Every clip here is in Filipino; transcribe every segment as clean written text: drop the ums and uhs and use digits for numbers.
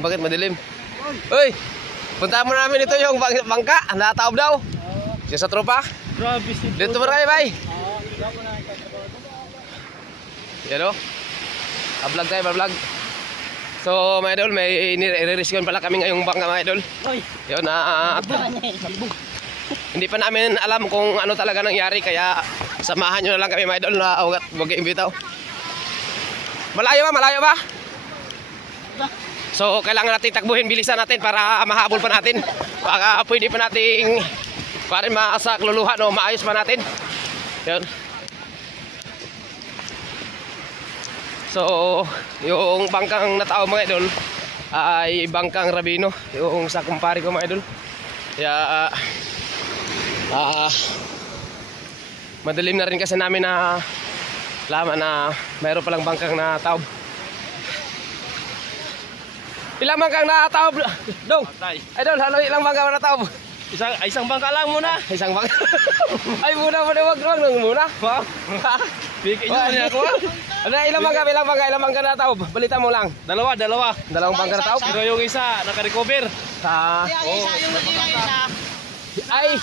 Bakit madilim? Uy! Punta mo namin ito yung bangka. Nataob daw. Yung sa tropa. Dito mo na kayo, bay. Yan o. Vlog tayo, vlog. So, mga idol, may nire-rescue pala kami ngayong bangka, mga idol. Yun, hindi pa namin alam kung ano talaga nangyari, kaya samahan nyo na lang kami, mga idol, na huwag iimbitaw. Malayo ba? So, kailangan natin takbuhin, bilisan natin para mahabol pa natin. Baka pwede pa nating para maasak luluhan o maayos pa natin. Yun. So, yung bangkang natao, mga idol, ay bangkang Rabino, yung sa kumpare ko, mga idol. Kaya madalim na rin kasi namin na laman na mayroon palang bangkang natao. Ilang bangkang natao, Dong? Idol, ano ilang bangkang natao? Isang bangka lang muna. Isang bangka. Ay, muna, wag muna. Wow. Bigay nyo niya ako. Ano, ilang bangka natao? Balita mo lang. Dalawang bangka natao. Pero yung isa naka-recover. Ay,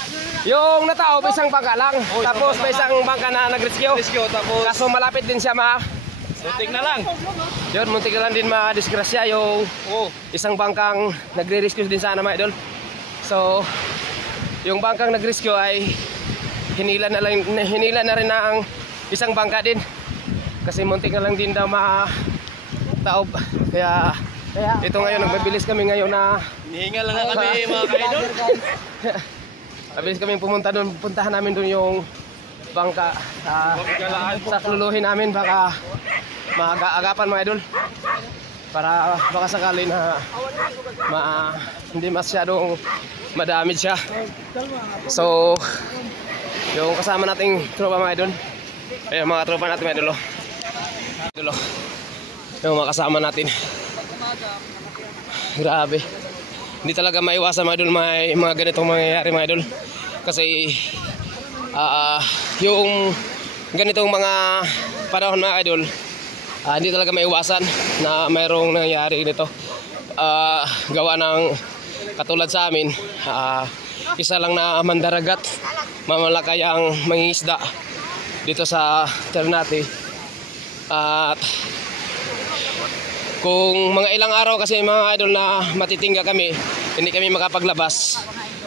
yung natao, isang bangka lang. Tapos may isang bangka na nag-rescue. Kaso malapit din siya Muntik na lang. Yun, muntik na lang din ma-disgrasya yung isang bangkang nagre-rescue din sana, mga idol. So, yung bangkang nag-rescue ay hinila na rin ang isang bangka din. Kasi muntik na lang din daw ma-taob. Kaya ito ngayon, nagbibilis kami ngayon na hinihingal lang kami, mga ka-idol. Mabilis kami pumunta doon, puntahan namin doon yung bangka sa kluluhin namin, baka maaga-agapan, mga idol, para baka sakali na hindi masyadong madamage siya. So yung kasama nating tropa, mga idol, ayun, mga tropa natin, mga idol, yung mga kasama natin, grabe, hindi talaga maiwasan, mga idol, may mga ganitong mangyayari, mga idol, kasi yung ganitong mga panahon, mga idol, hindi talaga maiwasan na mayroong nangyayari nito. Gawa ng katulad sa amin, isa lang na mandaragat, mamalakay ang mangingisda dito sa Ternate. At kung mga ilang araw kasi, mga idol, na matitingga kami, hindi kami makapaglabas,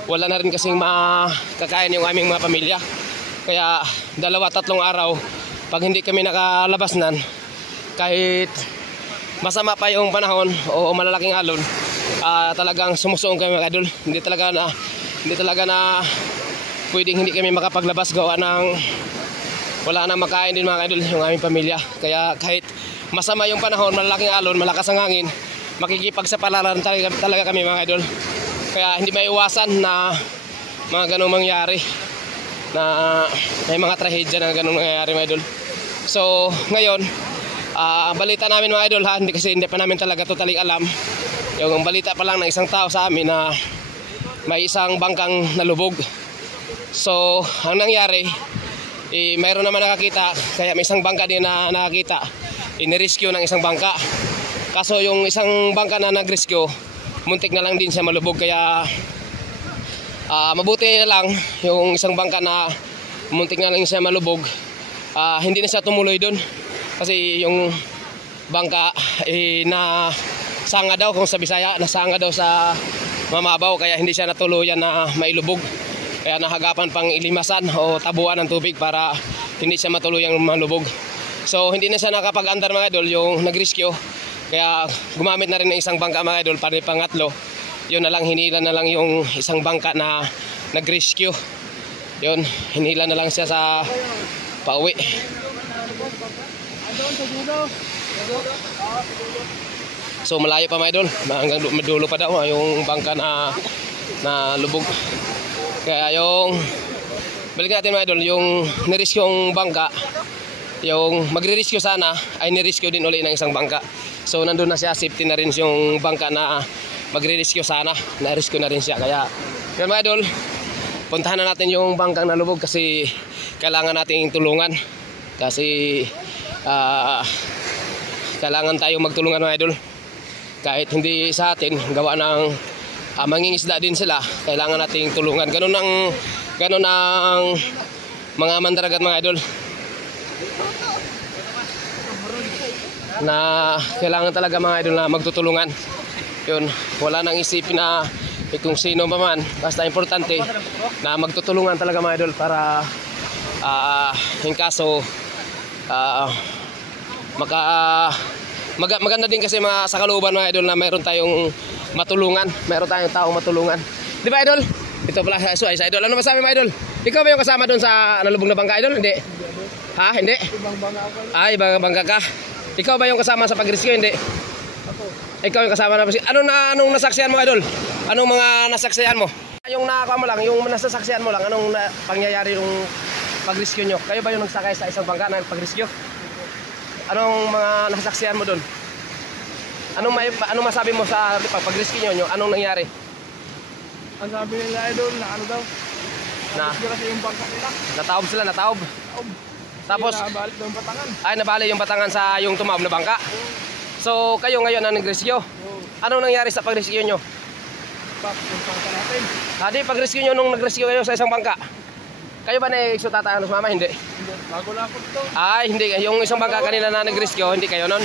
wala na rin kasing makakain yung aming mga pamilya. Kaya 2-3 araw pag hindi kami nakalabas nan, kahit masama pa yung panahon o malalaking alon, talagang sumusuong kami, mga idol. Hindi talaga na pwedeng hindi kami makapaglabas, gawa ng wala nang makain din, mga idol, yung aming pamilya. Kaya kahit masama yung panahon, malalaking alon, malakas ang hangin, makikipagsapalaran talaga kami, mga idol. Kaya hindi maiwasan na mga ganong mangyari, na may mga trahedya na ganong nangyayari, mga idol. So ngayon, balita namin, mga idol, hindi pa namin talaga totally alam. Yung balita pa lang ng isang tao sa amin na may isang bangkang nalubog. So ang nangyari, mayroon naman nakakita, kaya may isang bangka din na nakakita, inirescue ng isang bangka. Kaso yung isang bangka na nag-rescue, muntik na lang din siya malubog. Kaya mabuti na lang yung isang bangka na muntik na lang siya malubog, hindi na siya tumuloy doon. Kasi yung bangka na sanga daw, kung sa Bisaya, nasanga daw sa mamabaw, kaya hindi siya natuluyan na mailubog. Kaya nahagapan pang ilimasan o tabuan ng tubig para hindi siya matuluyang malubog. So hindi na siya nakapag-andar, mga idol, yung nag-rescue. Kaya gumamit na rin ng isang bangka, mga idol, para pangatlo. Yun na lang, hinila na lang yung isang bangka na nag-rescue. Yun, hinila na lang siya sa pauwi. So malayo pa, mga idol, hanggang madulo pa daw yung bangka na lubog. Kaya yung balik natin, mga idol, yung nirescue yung bangka, yung magre-rescue sana ay nirescue din uli ng isang bangka. So nandun na siya, safety na rin yung bangka na magre-rescue sana, na-rescue na rin siya. Kaya yun, mga idol, puntahan na natin yung bangkang nalubog kasi kailangan nating tulungan. Kasi kailangan tayong magtulungan, mga idol. kahit hindi sa atin, gawa ng mangingisda din sila, kailangan nating tulungan. Ganun ang mga mandaragat mga idol. Na kailangan talaga mga idol na magtutulungan. Yun, wala nang isipin na kung sino pa man, basta importante na magtutulungan talaga mga idol para in kaso maganda din kasi mga sa kalooban mga idol na mayroon tayong matulungan, mayroon tayong taong matulungan. Di ba idol? Ito pala sa idol. Ano masabi mga idol? Ikaw ba yung kasama doon sa nalubog na bangka idol? Hindi. Ha? Hindi? Ay, bangka ka. Ikaw ba yung kasama sa pag-rescue? Hindi. Ikaw yung kasama na. Anong nasaksihan mo idol? Anong mga nasaksihan mo? Yung nakakuha mo lang, yung nasasaksihan mo lang, anong pangyayari yung pag-rescue nyo? Kayo ba yung nagsakay sa isang bangka na pag-rescue? Anong mga nasaksihan mo doon? Anong masabi mo sa pag-rescue nyo? Anong nangyari? Ang sabi nila idol na ano daw? Na Kasi yung bangka nila. nataob sila, nataob. Tapos Nabalik daw yung batangan. ay nabali yung batangan sa yung tumaob na bangka. So kayo ngayon ang nag-rescue. Anong nangyari sa pag-rescue nyo? Yung bangka natin. Di pag-rescue nyo nung nag-rescue kayo sa isang bangka. Kayo ba na-exotata ano mama? Hindi. Bago lang ako dito. Ay, hindi. Yung isang bangka kanina na nag-rescue, hindi kayo nun?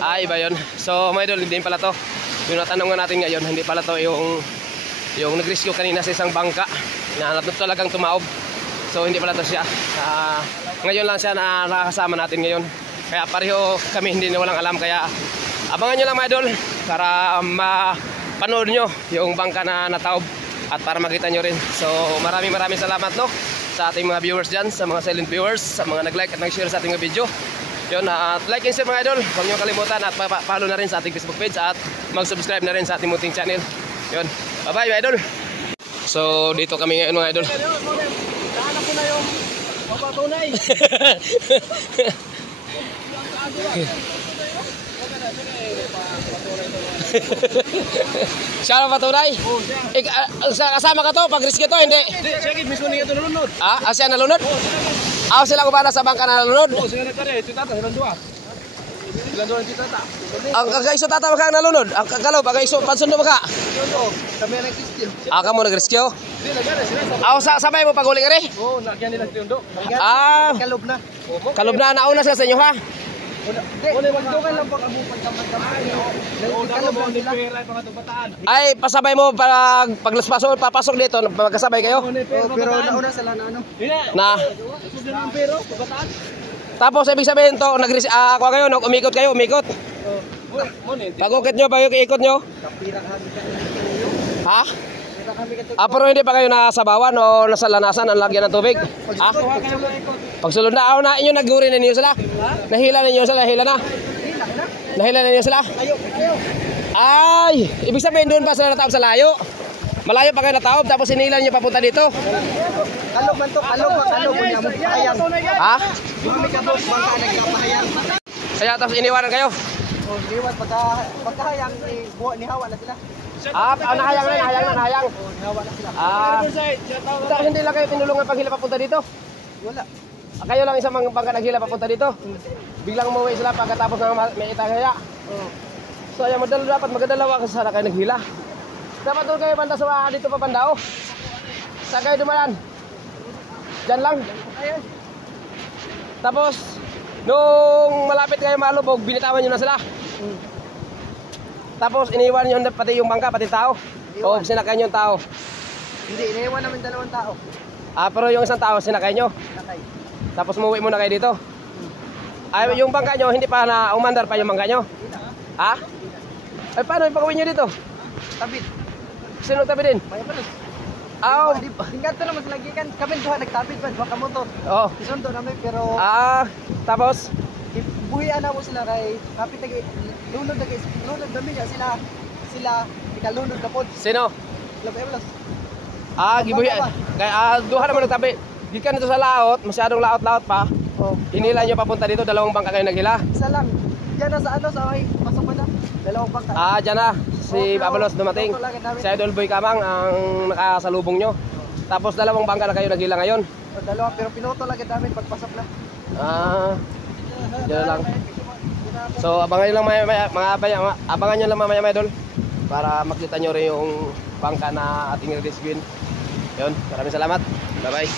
Ay, iba yun. So, mga idol, hindi pala to. Yung natanong natin ngayon, hindi pala to yung nag-rescue kanina sa isang bangka. Na talagang tumaob. So, hindi pala to siya. Ngayon lang siya na nakakasama natin ngayon. Kaya pareho kami hindi na walang alam. Kaya abangan nyo lang mga idol para mapanood nyo yung bangka na nataob. At para makita nyo rin. So maraming salamat no sa ating mga viewers dyan, sa mga silent viewers, sa mga nag-like at nag-share sa ating mga video. Yun, at like and share mga idol. Huwag nyo kalimutan at follow na rin sa ating Facebook page at mag-subscribe na rin sa ating munting channel. Yun, bye bye mga idol. So dito kami ngayon mga idol. Nahanap ko na yung papatunay. Siya na patunay? Kasama ka to? Pag-rescue to? Hindi? Hindi, siya mismo niya ito nalunod. Siya nalunod? Sila ko ba sa bangka na nalunod? Oo, sila nagkari. Ito tata, silang dua. Silang dua ang tata. Ang kagaiso tata ba ka nalunod? Ang kagalaw, pagaiso, pansundo ba ka? Oo, kami nag-rescue. Kamo nag-rescue? Hindi, nagkari. Sila Sabay mo pag-uli ka rin? Oo, nagyan nila sa tundo. Kalob na. Kalob na, nauna sila sa inyo ha? Wala, magdukan lang pag abupan kamay. Oo, kalob lang sila. Ay, pasabay mo papasok dito, magkasabay kayo? Pero nauna sila na ano? Na? Pero, bataan. Tapos ibig sabihin to, ako kayo, umikot kayo, umikot. Pag-ukit nyo, pag-ikot nyo. Ha? Pero hindi pa kayo nasabawan o nasa lanasan ang lagyan ng tubig? Pagsulod na, inyo naguri na ninyo sila? Nahila na ninyo sila, nahila na? Nahila na ninyo sila? Ay, ibig sabihin doon pa sila nataob sa layo. Malayo pa kayo nataob, tapos inilan nyo papunta dito. Kalog man to, kalog mo niya mo pahayang. Ha? Bumi ka boss, bangka nagkapahayang. Kaya tapos iniwanan kayo? Liwat pagkahayang ni hawa na sila. Nahayang na. Hawa na sila. Hindi lang kayo tinulungan paghila papunta dito? Wala. Kayo lang isang mga bangka naghila papunta dito? Biglang umuwi sila pagkatapos ng may itahaya? So ayaw dapat magdalawa kasi sana kayo naghila. Dapat doon kayo banda sa dito pa banda Saan kayo dumalan? Diyan lang? Tapos nung malapit kayo malubog, binitawan nyo na sila? Tapos iniwan nyo pati yung bangka, pati tao? O sinakay nyo yung tao? Hindi, iniwan namin 2 tao. Pero yung isang tao sinakay nyo? Nakay. Tapos umuwi muna kayo dito? Yung bangka nyo, hindi pa na umandar pa yung bangka nyo? Ha? Ay paano yung pag-uwi nyo dito? Tabit. Sino tabi din? May pa rin. Tingkat to naman lagi kan. Kami duha nagtabit man, duha ka motor. Oo. Isundo namin pero Tapos? buhian na mo sila kay kapit lagi. Lunod kami niya sila ikalunod na pod. Sino? Labas. Gibuhi. Kaya duha naman nagtabi. Gikan dito sa laot, masyadong laot-laot pa. Hinila nyo papunta dito, 2 bangka kayo naghila? Isa lang. Diyan na sa may pasok pa na. 2 bangka. Diyan na. Si Abalos dumating. Si Idol Boy Kamang ang nakasalubong nyo. Tapos 2 bangka na kayo naghila ngayon. 2 pero pinuto lang namin pagpasok na. Diyan lang. So abangan nyo lang abangan nyo lang mamaya mga idol para makita nyo rin yung bangka na ating rescuein. Yun, maraming salamat. Bye bye.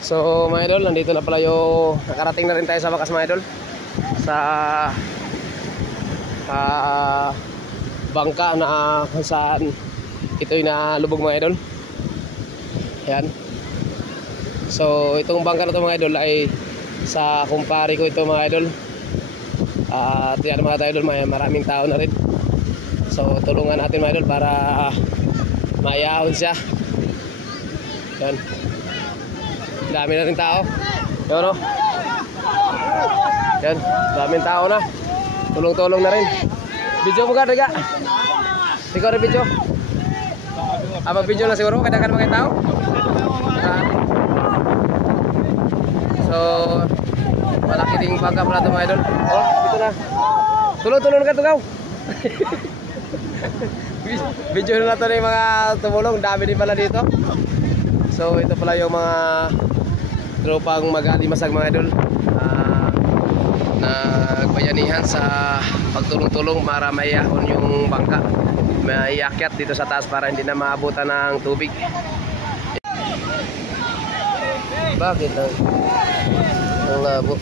So mga idol, nandito na pala yung nakarating na rin tayo sa wakas mga idol sa bangka na kung saan ito'y nalubog mga idol. Ayan. So itong bangka na ito mga idol ay sa kumpare ko ito mga idol. At yan mga idol, maraming tao na rin. So tulungan natin mga idol para mayahon siya. Yan. Dami na rin tao. Yan o. Yan. Daming tao na. Tulong-tulong na rin. Video mo ka, Riga? Ikaw rin video? Video lang siguro. Kadang-kadang mga tao. So malaki ding bangka pala ito mga idol. Oh, dito na. Tulong-tulong ka tugaw. Video na natin yung mga tumulong. Dami din pala dito. So ito pala yung mga tropang mag-alimasag mga idol, nagbayanihan sa pagtulong-tulong para mayahon yung bangka, maiakyat dito sa taas para hindi na maabutan ng tubig. Bakit ang labo?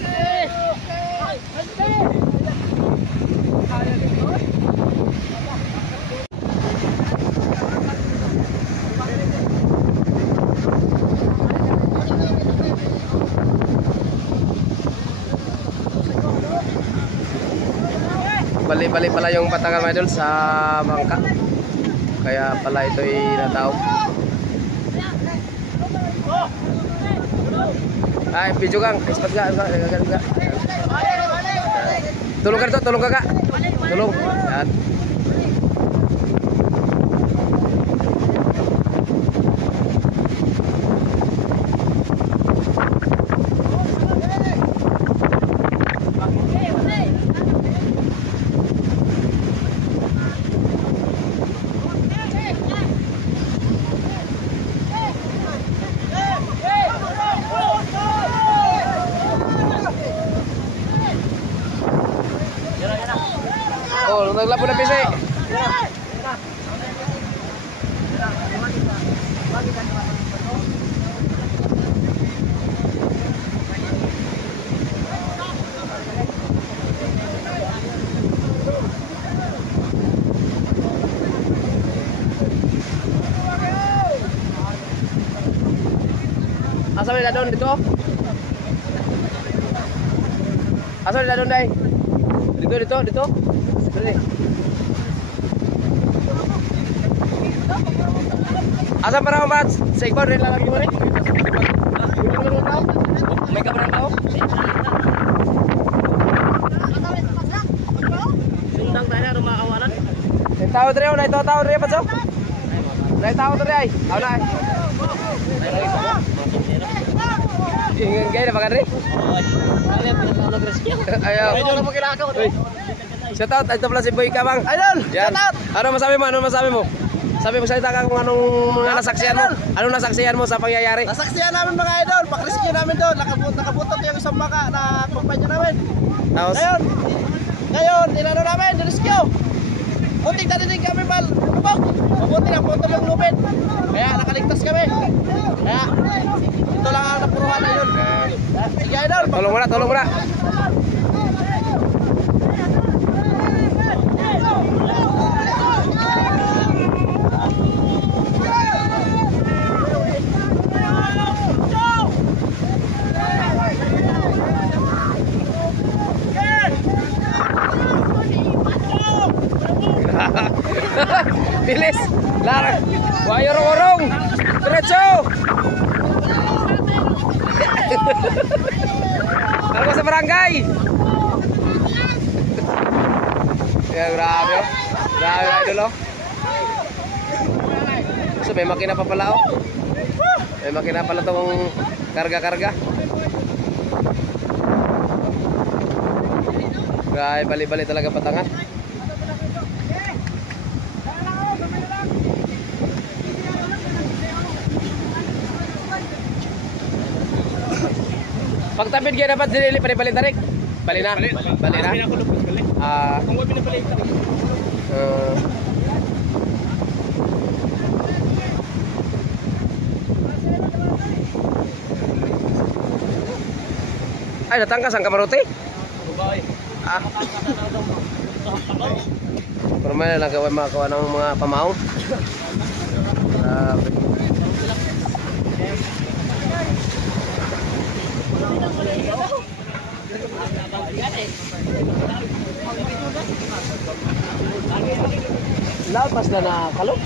Bali-bali pala yung patangan mga idol sa bangka, kaya pala ito'y nataw. Ay, video kang, ispat ka. Tulong ka dito, tulong ka. Tulong. Yan. Oh, naglabo na pisi. Asa may dadon dito? Asa may dadon day? Dito. Dali. Asa para umat? Sa ikon rin lalaki mo rin? May kabarang tao? Sundang tayo na rumah kawalan. May tao dre, wala ito tao dre, patso? Wala tao dre ay. Aw na ay. Ingin kayo na baka dre? Ayaw. Shout out, ito pala si Boy Kabang. Idol, shout out. Ano masabi mo? Sabi mo salita ka kung anong mga nasaksihan mo. Anong nasaksihan mo sa pangyayari? Nasaksihan namin mga idol, pag-rescue namin doon, nakabutot yung isang baka na kumpanya namin. Tapos Ngayon, inano namin, rescue. Muntik na din kami lubog. Mabuti na putol yung lubid. Kaya nakaligtas kami. Kaya ito lang ang napuruhan na yun. Sige idol. Tolong mo na. Bilis! Larang! Wayo rong-rong! Diretso! Ako sa barangay! Yeah, grabe oh. Grabe idol oh. So may makina pa pala oh. May makina pala tong karga-karga. Grabe, bali-bali talaga patangan. Pagtapid kaya dapat dili balik tarik. Bali na. Bali na. Kung wala pinabalik lang. Ay, natangkas ang kamarote? Babae. Ah. Pero may lang gawin makakuha ng mga pamaong. Grabe. Lapas na nakalo.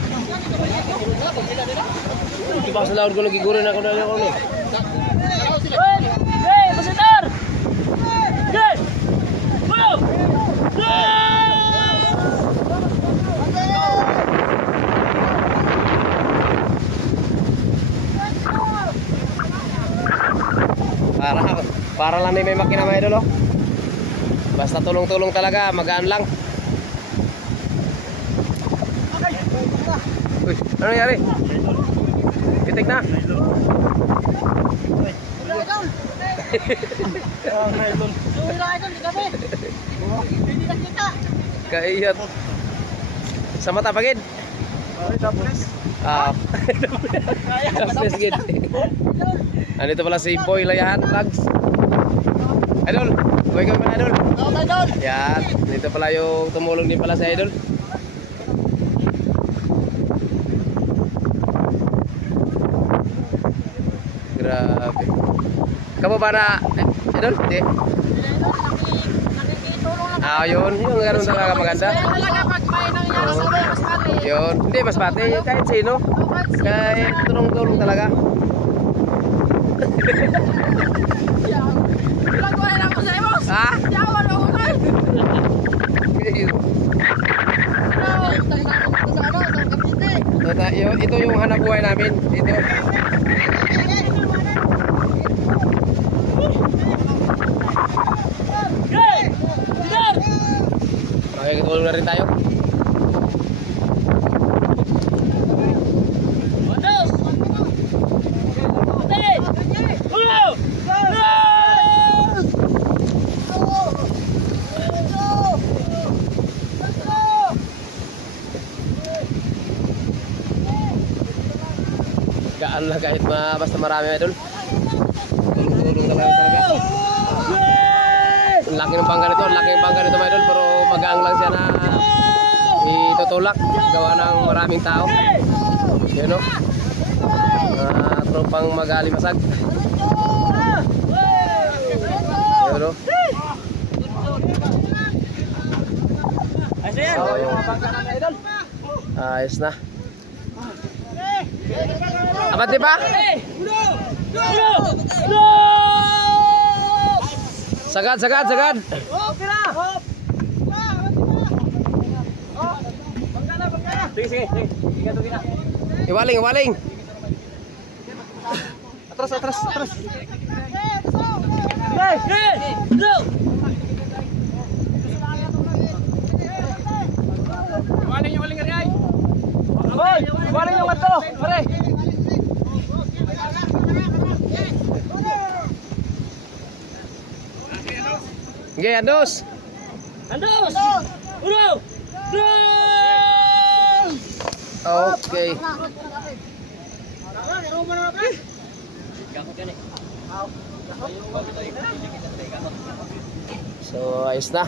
Di ba sa laod ko nagigurin ako na ako ni? Hey, pasitar! Hey! Wow! Para lang may makina mga idol, oh. Basta tulong-tulong talaga, magaan lang. Uy, ano nangyari? Pitik na. Kaiyat. Sa mata pagid. Ah. Tapos gid. Andito pala si Boy Layahan Vlogs. Idol, buhay kami na idol. Idol! Yan, dito pala yung tumulong din pala sa idol. Grabe. Kamu ba na, idol? Hindi. Ah, yun. Yung ganun talaga maganda. Talaga pag may nangyari sa mga mas mali. Yun. Hindi, mas pati. Kahit sino. Kahit tulong-tulong talaga. Ilang ko lang ako sa boss. Ha? Yawan ako kay. Ito yung hanap buhay namin. Ito. Makikitulong na rin tayo. Gaan lang kahit basta marami idol. Tulong-tulong talaga. Ang laki ng bangka nito, ang laki ng bangka nito mga idol, pero magaang lang siya na itutulak gawa ng maraming tao. Yun o. Tropang mag-alimasag. Yun o. Ayos na. Apat di ba? Sagad. Sige. Iwaling. Atras. Iwaling nga rin. Iwaling yung ato, pare. Okay, Andos. Uno. Okay. So, ayos na.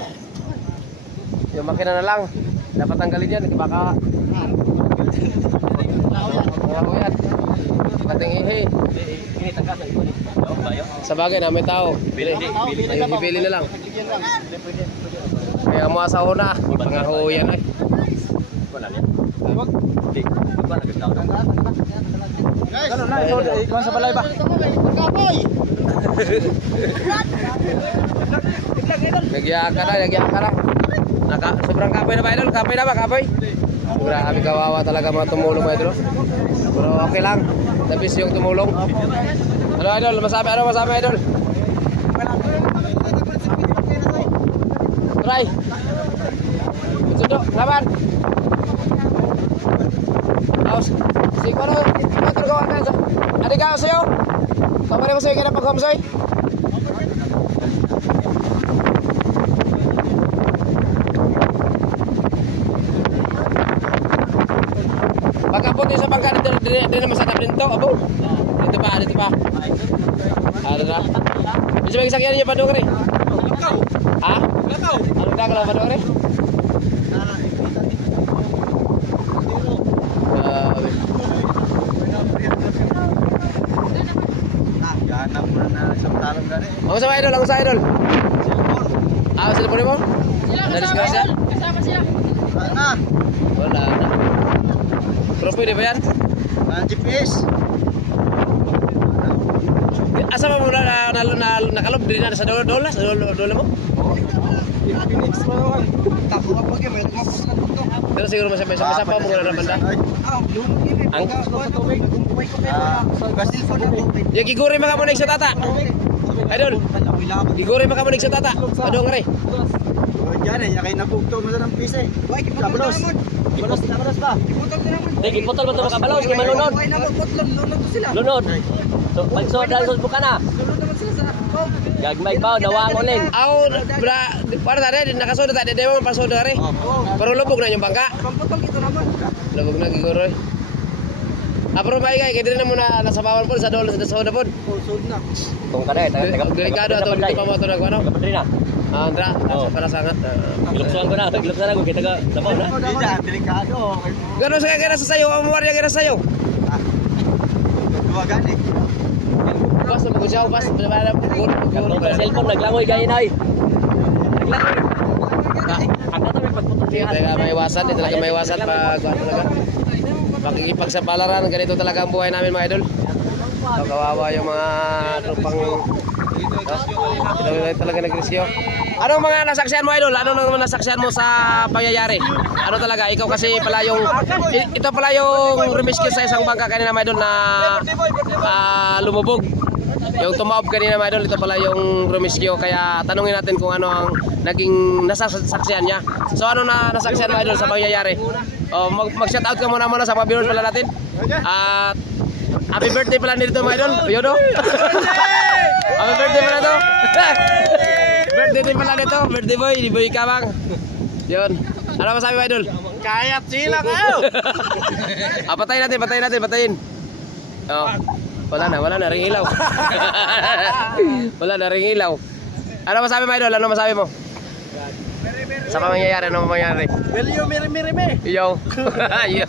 Yung makina na lang. Dapat tanggalin yan. Baka yan. Ating ihi. Sa bagay na may tao. Bili na lang. Kaya mo sa una. Pangahuyan ay. Ganun na, ikaw sa balay ba? Nagyaka na. Sobrang kapoy na ba idol? Kapoy na ba? Grabe kawawa talaga mga tumulong mga idol. Pero okay lang. Tapos yung tumulong. Ano idol? Masabi idol? Try. Sundo, laban. Aos. Sige ko na. Ito gawa ka. Adik ka sa'yo. Kaparin mo sa'yo kaya na pag-homsoy. di na masadap din to, abo. Dito pa. Ano na? Bisa bagi sakyan niyo pa doon rin. Ha? Ano na kalau pa doon rin? Ganap mo na isang talong gani. Ako sa idol, cellphone mo? Dari sekarang siya? Kasama sila. Wala na. Pero pwede ba yan? GPS. Asa pa mo nakalob din na sa dola mo? Phoenix pa naman. Tako ka pa may lumapos na dito. Pero siguro may sapa mo na banda. Ang ya giguri maka mo sa tata. Idol. Giguri maka mo sa tata. Padong re. Diyan eh, yakay na pugto mo sa ng pise. Kabalos. Kabalos ba? Dagi potol ba makabalos kay manunod? Lunod. So pagsod dal sus buka na. Gagmay pa dawang uling. Aw para tadi nakasoda tadi dewa pasoda re. Pero lubog na yung bangka. Pamputol ito naman. Lubog na giguro. Apro ba kay dili na muna nasa bawal po sa dola sa soda po. Sud na. Kung kada Delikado ato dito pa mo to nagwano. Kapatri na. Andra, para sangat. Gilupsan ko na kita ka labaw na. Di dyan, delikado. Gano sa kaya sa sayo, amo wala kaya sa sayo. Dua gani. Pas mo ko siya, pas para Kapag sa cellphone naglangoy gaya na ay. Naglangoy. Ang nato may pagputol siya. Talaga may iwasan, di talaga may iwasan pag ano talaga. Makikipagsapalaran, ganito talaga ang buhay namin mga idol. So, kawawa yung mga tropang talaga nagrisyo. Anong mga nasaksihan mo idol? Ano naman nasaksihan mo sa pangyayari? Ano talaga? Ikaw kasi pala yung ito pala yung remiskyo sa isang bangka kanina mga idol na lumubog. Yung tumaob kanina mga idol, ito pala yung remiskyo. Kaya tanungin natin kung ano ang naging nasaksihan niya. So ano na nasaksihan mo idol sa pangyayari? Mag-shout out ka muna sa mga viewers pala natin. At happy birthday pala nito mga idol. Yodo. Happy birthday pala to. Birthday din pala nito. Birthday boy, di boy ka bang. Yun. Ano masabi mga idol? Kayat sila kayo. Patayin natin. Oh. Wala na ring ilaw. Wala na ring ilaw. Ano masabi mga idol? Ano masabi mo? Sa mangyayari, ano mangyayari? Well, you miri. Yo. Yo.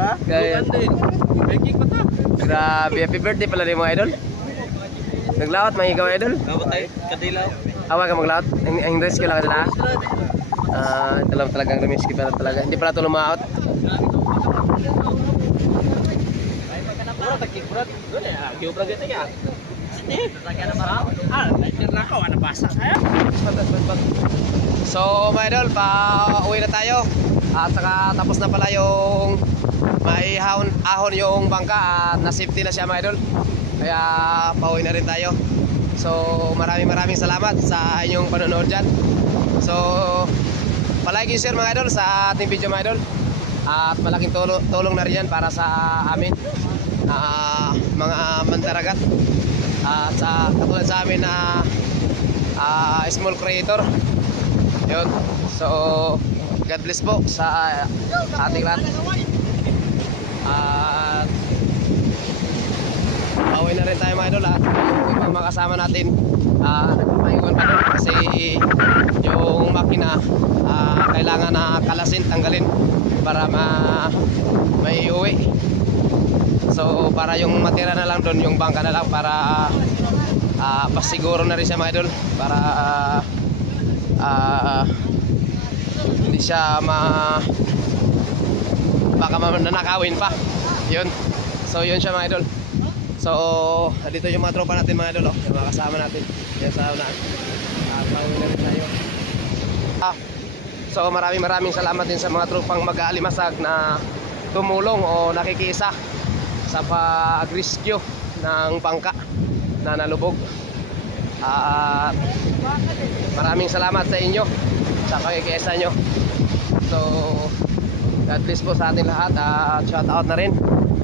Ha? Kaya. Making pa to. Grabe, happy birthday pala rin mga idol. Naglawat, mahigaw idol. Dapat tayo, kadilaw. Awa ka maglawat. Ang rescue lang nila. Ito lang talagang rescue pala talaga. Hindi pala ito lumaot. So mga idol, pa-uwi na tayo. At saka tapos na pala yung may ahon yung bangka at na-safety na siya mga idol. Kaya pauwi na rin tayo. So maraming salamat sa inyong panonood dyan. So palike and share mga idol sa ating video mga idol. At malaking tulong na rin yan para sa amin mga mandaragat. At sa katulad sa amin na small creator. Yun. So God bless po sa ating lahat. At pauwi na rin tayo mga idol. At yung ibang mga kasama natin nagpapaiwan pa doon kasi yung makina kailangan na kalasin, tanggalin para may uwi. So para yung matira na lang doon, yung bangka na lang para pasiguro na rin siya mga idol, para hindi siya baka nanakawin pa. Yun. So yun siya mga idol. So dito yung mga tropa natin mga idol, yung mga kasama natin. Yan sa unahan. Pauwi na rin tayo. So maraming salamat din sa mga tropang mag-aalimasag na tumulong o nakikiisa sa pag-rescue ng bangka na nalubog. Maraming salamat sa inyo sa pakikiisa nyo. So God bless po sa ating lahat. Shout out na rin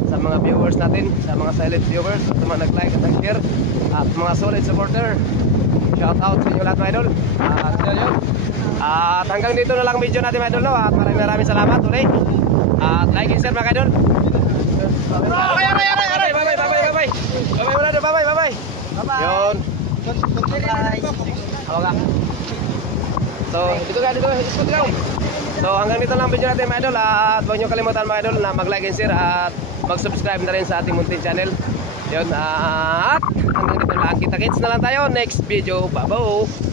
sa mga viewers natin, sa mga silent viewers, sa mga nag-like at nag-share, at mga solid supporter. Shout out sa inyo lahat mga idol. At hanggang dito na lang video natin mga idol, no? At maraming salamat ulit. At like and share mga idol. Bye-bye. Yun. Hawa ka. So, dito ka. So, hanggang dito lang video natin mga idol. At huwag nyo kalimutan mga idol na mag-like and share at mag-subscribe na rin sa ating munting channel. Yun. At hanggang dito lang. Kita-kits na lang tayo next video. Bye-bye.